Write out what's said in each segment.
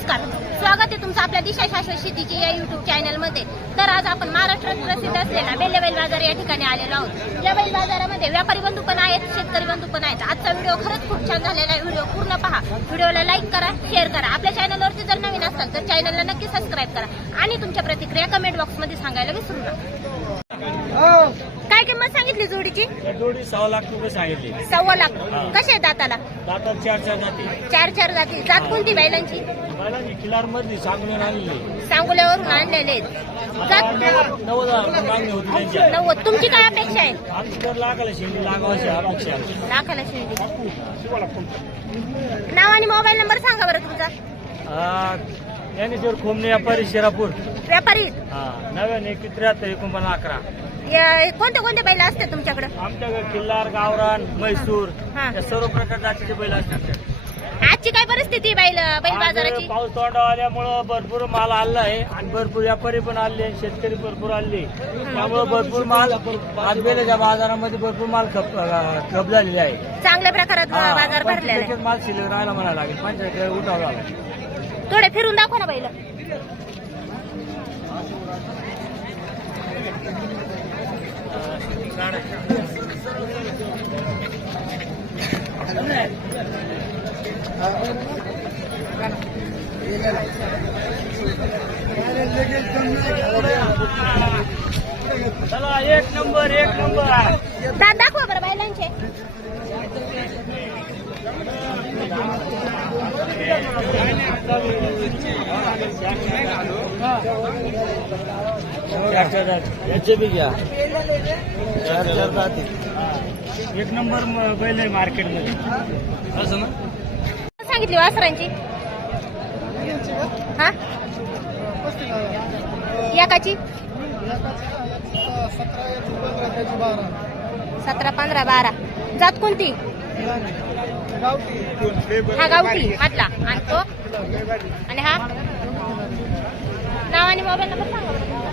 नमस्कार. स्वागत आहे तुमचं आपल्या दिशा शाश्वत शेतीची या युट्यूब चॅनलमध्ये तर आज आपण महाराष्ट्रात प्रसिद्ध असलेला बेल्ले बाजार या ठिकाणी आलेलो आहोत. या बैल बाजारामध्ये व्यापारी बंधू पण आहेत शेतकरी बंधू पण आहेत. आजचा व्हिडिओ खरंच खूप छान झालेला आहे. व्हिडिओ पूर्ण पहा. व्हिडिओला लाईक करा शेअर करा. आपल्या चॅनलवरती जर नवीन असाल तर चॅनलला नक्की सबस्क्राईब करा. आणि तुमच्या प्रतिक्रिया कमेंट बॉक्समध्ये सांगायला विसरू नका. हो. काय किंमत सांगितली जोडीची? जोडी सहा लाख रुपये सांगितले. सव्वा लाख. कसे दाताला? दातात चार चार जाती. चार चार जाती. जात कोणती बैलांची? मला किल्लार मधली सांगून आणली सांगोल्यावरून आणलेले जात नव्वद हजार रुपये मागणी होती त्यांच्या नव्वद. तुमची काय अपेक्षा आहे? आमची तर लागायला शेंडी लागावायची अपेक्षा आहे. लाखाला शिंदे नाव आणि मोबाईल नंबर सांगा बरं तुमचा. आ, ज्ञानेश्वर खोमणे व्यापारी शिरापूर व्यापारी. हा नव्याण्णव एकवीस त्र्याहत्तर एकोणपन्नास अकरा. कोणते कोणते बैल असतात तुमच्याकडे? आमच्याकडे किल्लार गावरान म्हैसूर. या सर्व प्रकार जातीचे बैल असतात. आजची काय परिस्थिती बैल बैल बाजाराची? पाऊस तोंडा आल्यामुळं भरपूर माल आला आहे आणि भरपूर व्यापारी पण आले शेतकरी भरपूर आले. त्यामुळे भरपूर माल आज बेलेच्या बाजारामध्ये भरपूर माल खप खप झालेले आहे. चांगल्या प्रकारात हा, बाजार पण भरलेला आहे. त्याच्यात माल शिल्लक राहायला म्हणायला लागेल. पंचायत उठावं लागेल. थोडे फिरून दाखवा ना बैल. चला एक नंबर एक नंबर. दात दाखवा बरं बैलांचे याचे बी घ्या चार चार जाती एक नंबर बैल आहे मार्केटमध्ये. असं ना? सांगितली हो वासरांची हा? एकाची? सतरा पंधरा बारा. जात कोणती? हा गावठी मधला आणि तो आणि हा? नाव आणि मोबाईल नंबर सांगा बरं तुमचा.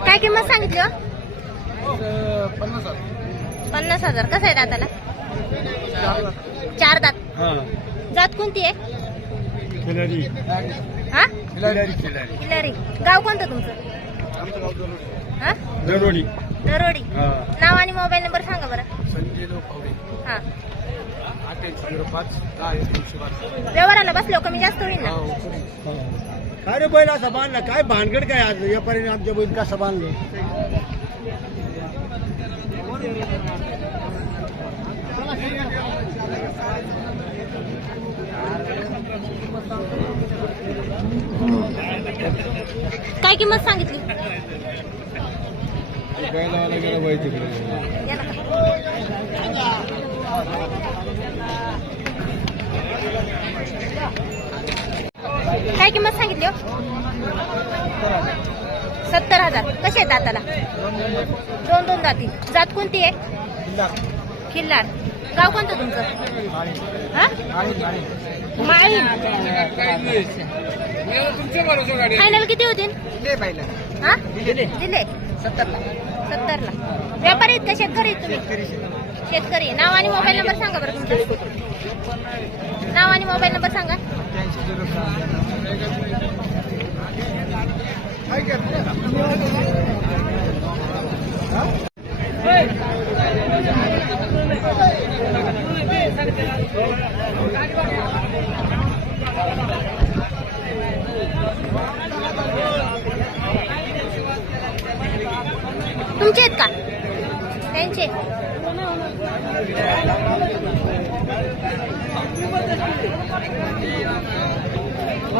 काय किंमत सांगितली हो? पन्नास हजार. कसं आहे दाताला? चार दात. जात कोणती आहे? खिलारी हा? खिलारी खिलारी किल्लारी गाव कोणतं तुमचं? हा? दरोडी. दरोडी. नाव आणि मोबाईल नंबर सांगा बरं. संजय पावडे हा. अठ्ठ्याऐंशी झिरो पाच दहा एकोणीसशे बारा व्यवहाराला बसलो कमी जास्त होईल ना. काय रे बैल असा बांधला? काय भानगड काय आज? व्यापारीने आमच्या बैल कसा बांधलं? काय किंमत सांगितली? काय किंमत सांगितली हो? सत्तर हजार. कसे आहेत दाताला? दोन दोन जाती जात कोणती आहे? खिल्लार. गाव कोणतं तुमचं? हा? माळी. फायनल किती होतील? हा? दिले. सत्तरला. सत्तरला व्यापारी आहेत का? शेतकरी आहेत तुम्ही? शेतकरी नाव आणि मोबाईल नंबर सांगा बरं तुमचं. नाव आणि मोबाईल नंबर सांगा. तुमचे आहेत का? त्यांचे.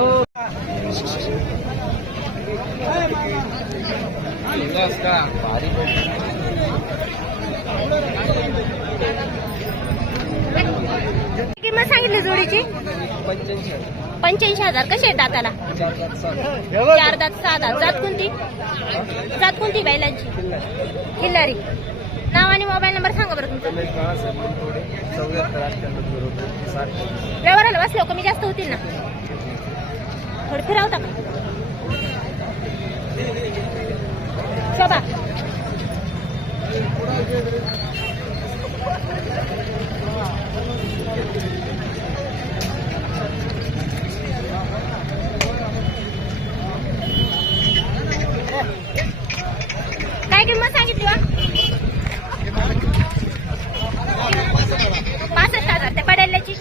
उल्हास का भारी बैल किंमत सांगितली जोडीची? पंच्याऐंशी हजार. कसे आहेत दाताला? चार दात सहा दात जात कोणती? जात कोणती बैलांची? खिल्लारी. नाव आणि मोबाईल नंबर सांगा बरं तुमचा. व्यवहाराला बसलो. कमी जास्त होतील ना? थोडं फिरावता का? शोभा काय किंमत सांगितली वा पासष्ट हजार ते पडेल्याची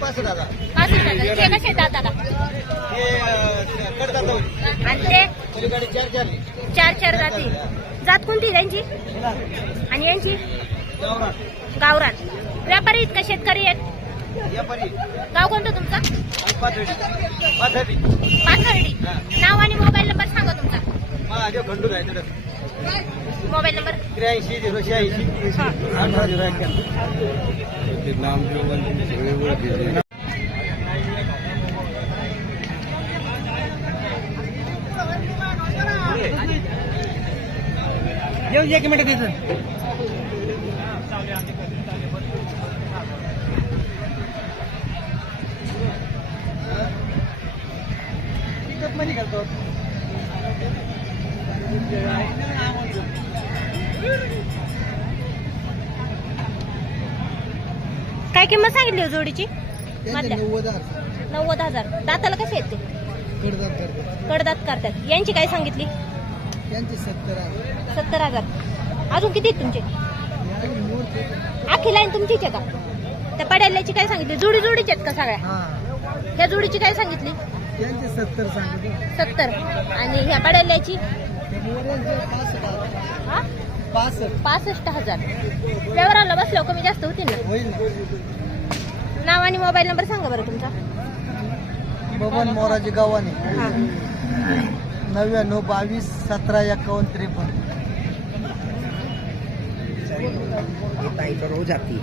पासष्ट हजार पासष्ट हजार ते कसे दाताला आणि ते पलीकडे चार चार चार चार जाती जात कोणती त्यांची? आणि यांची? गावरान. व्यापारी आहेत का शेतकरी आहेत? व्यापारी. गाव कोणतं तुमचं? पाथर्डी. नाव आणि मोबाईल नंबर सांगा तुमचा. Mobile number? त्र्याऐंशी झिरो शहाऐंशी अठरा झिरो येऊन एक मिनिट तिथं मध्ये घालतो. काय किंमत सांगितली हो जोडीची? मधल्या. नव्वद हजार. नव्वद हजार. दाताला कसे आहेत ते? कडदार करतात. कडदात करतात. यांची काय सांगितली? त्यांचे सत्तर हजार. सत्तर हजार. अजून किती आहेत तुमचे? आखी लाईन तुमचीच आहे का? त्या पड्याल्याची काय सांगितली? जोडी जोडीची आहेत का सगळ्या? हा. त्या जोडीची काय सांगितली? त्यांचे सत्तर सांगितले. सत्तर. आणि ह्या पड्याल्याची पासष्ट हजार. हा? पासष्ट. पासष्ट हजार. व्यवहाराला बसल्यावर कमी जास्त होतील ना. होईल. ना नाव आणि मोबाईल नंबर सांगा बरं तुमचा. बबन मोराजी गावाने हा. नव्याण्णव बावीस सतरा एकावन्न त्रेपन्न. हो जाती.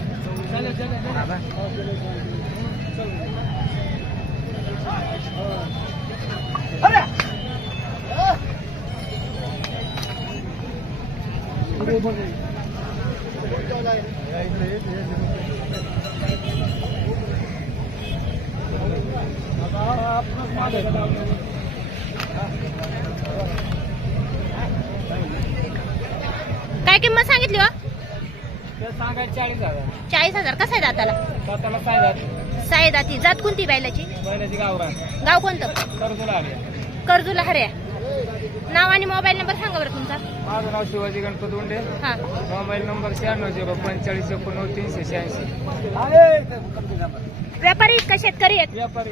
काय किंमत सांगितली हो? सांगायचे चाळीस हजार. चाळीस हजार. कसं आहे दाताला? दाताला सांगा साई दाती. जात कोणती बैलाची? गावरा गाव कोणतं? कर्जला आले कर्जूला हऱ्या नाव आणि मोबाईल नंबर सांगा बरं तुमचा. माझं नाव शिवाजी गणपत उंडे हा. मोबाईल नंबर शहाण्णव झिरो पंचेचाळीस एकोणनव्वद तीनशे शहाऐंशी. व्यापारी आहेत का शेतकरी आहेत? व्यापारी.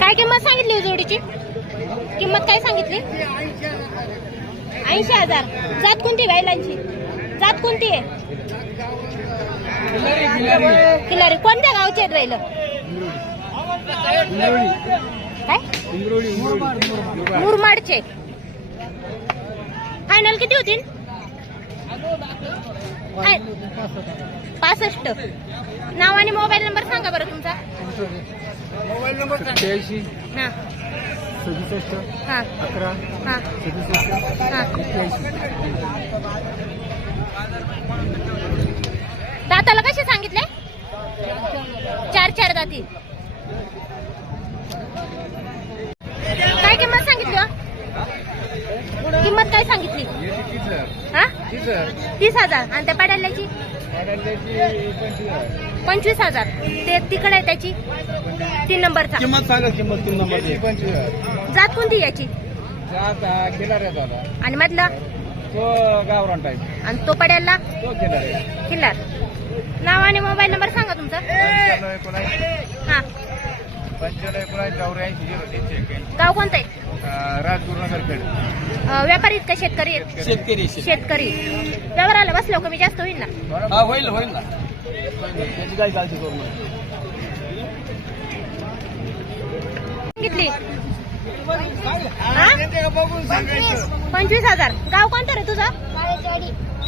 काय किंमत सांगितली हो जोडीची? किंमत काय सांगितली? ऐंशी हजार. जात कोणती बैलांची? जात कोणती आहे? किल्लारी. कोणत्या गावचे आहेत बैल? काय? मुरमाडचे. फायनल किती होतील? पासष्ट. नाव आणि मोबाईल नंबर सांगा बरं तुमचा. मोबाईल नंबर सत्याऐंशी. हा. सदुसष्ट. हा. अकरा. हा. सदुसष्ट. हा. दाताला कसे सांगितले? चार चार दाती. काय किंमत सांगितली हो? किंमत काय सांगितली? हा? तीस हजार. आणि त्या पडाल्याची पंचवीस हजार. ते तिकडे आहे त्याची? तीन नंबरचा. किंमत सांगा किंमत तीन नंबर जात कोणती याची? आणि मधला? तो गावरान टाईप आणि तो पड्याला तो किल्लार. नाव आणि मोबाईल नंबर सांगा तुमचा. हा. पंच्याण्णव एकोणऐंशी चौऱ्याऐंशी झिरो तीनशे एक्क्याऐंशी. गाव कोणतं आहे? राजगुरुनगर खेड अं, व्यापारी का शेतकरी आहेत? शेतकरी शेतकरी. व्यवहाराला बसलो कमी जास्त होईल ना. हा होईल होईल ना. त्याची काय काळजी करू नका. कितली पंचवीस हजार. गाव कोणतं रे तुझं?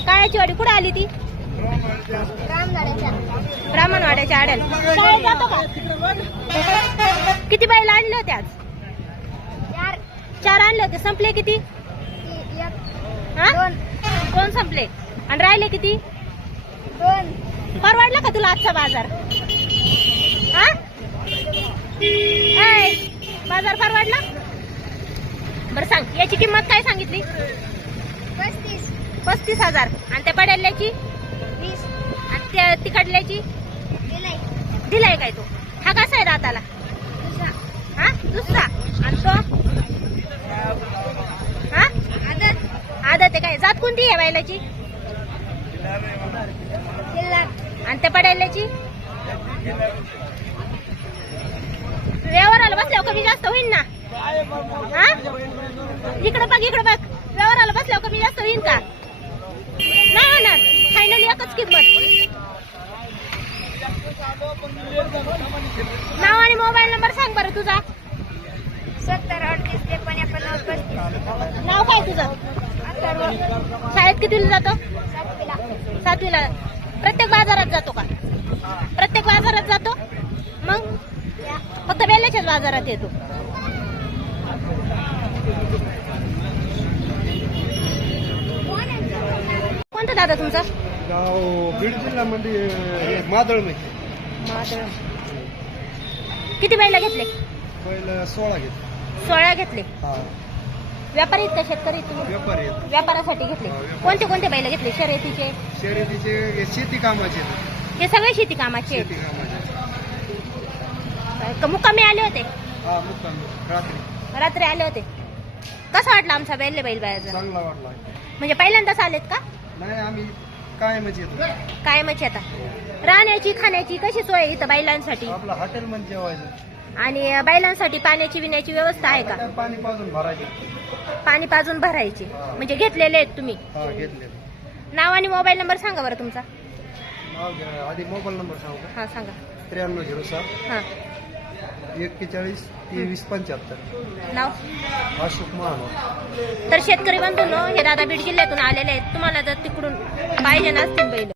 काळ्याची वाडी कुठे आली ती? ब्राह्मणवाड्याच्या आड्याला. शाळेत जातो का? किती बैल आणले होते आज? चार. आणले होते संपले किती? हा? दोन. संपले. आणि राहिले किती? परवडला का तुला आजचा बाजार? हा? ऐ, बाजार परवडला? बरं सांग याची किंमत काय सांगितली? पस्तीस. हजार. आणि त्या पडल्याची? आणि त्या तिकडल्याची? दिलाय. काय तो? हा कसा आहे दाताला हा? दुसरा. आणि तो हा आदत आहे काय? जात कोणती आहे बैलाची? आणि त्या पडायल्याची व्यवहाराला बसल्यावर कमी जास्त होईल ना? हा? इकडे बघ इकडे बघ. व्यवहाराला बसल्यावर कमी जास्त होईल का? नाही होणार. फायनली एकच किंमत. नाव आणि मोबाईल नंबर सांग बरं तुझा. सत्तर अडतीस त्रेपन्न एकोणनव्वद पस्तीस. नाव काय तुझं? शाळेत कितीला जातो? सातवीला. प्रत्येक बाजारात जातो का? प्रत्येक बाजारात जातो? मग? फक्त बेल्याच्याच बाजारात येतो. कोणतं दादा तुमचं? गाव बीड जिल्ह्यामध्ये मादळ मादळ. किती बैला घेतले? पहिलं सोळा घेत सोळा घेतले. हा. व्यापारी आहेत का शेतकरी आहेत तुम्ही? व्यापारी आहेत. व्यापारासाठी घेतले. कोणते कोणते बैल घेतले? शर्यतीचे? शर्यतीचे शेती कामाचे हे सगळे शेती कामाचे शेती कामाचे आहेत. का मुक्कामी आले होते? हा मुक्काम. रात्री. रात्री आले होते. कसं वाटलं आमचा बैल बैल बायाचा चांगला वाटला. म्हणजे पहिल्यांदाच आलेत का? नाही आम्ही कायमच येतो. कायमच आता राहण्याची खाण्याची कशी सोय आहे इथं बैलांसाठी? आपलं हॉटेल मध्ये जेवायचं. आणि बैलांसाठी पाण्याची पिण्याची व्यवस्था आहे का? पाणी पाजून भरायचे. पाणी पाजून भरायची. म्हणजे घेतलेले आहेत तुम्ही? हा घेतले नाव आणि मोबाईल नंबर सांगा बरं तुमचा. नाव घ्या. आधी मोबाईल नंबर सांगू का? हा सांगा. त्र्याण्णव झिरो सात. हा. एक्केचाळीस तेवीस पंच्याहत्तर. नाव? अशोक महानोर. तर शेतकरी बंधूंनो हे दादा बीड जिल्ह्यातून आलेले आहेत. तुम्हाला जर तिकडून पाहिजे नसतील बैल.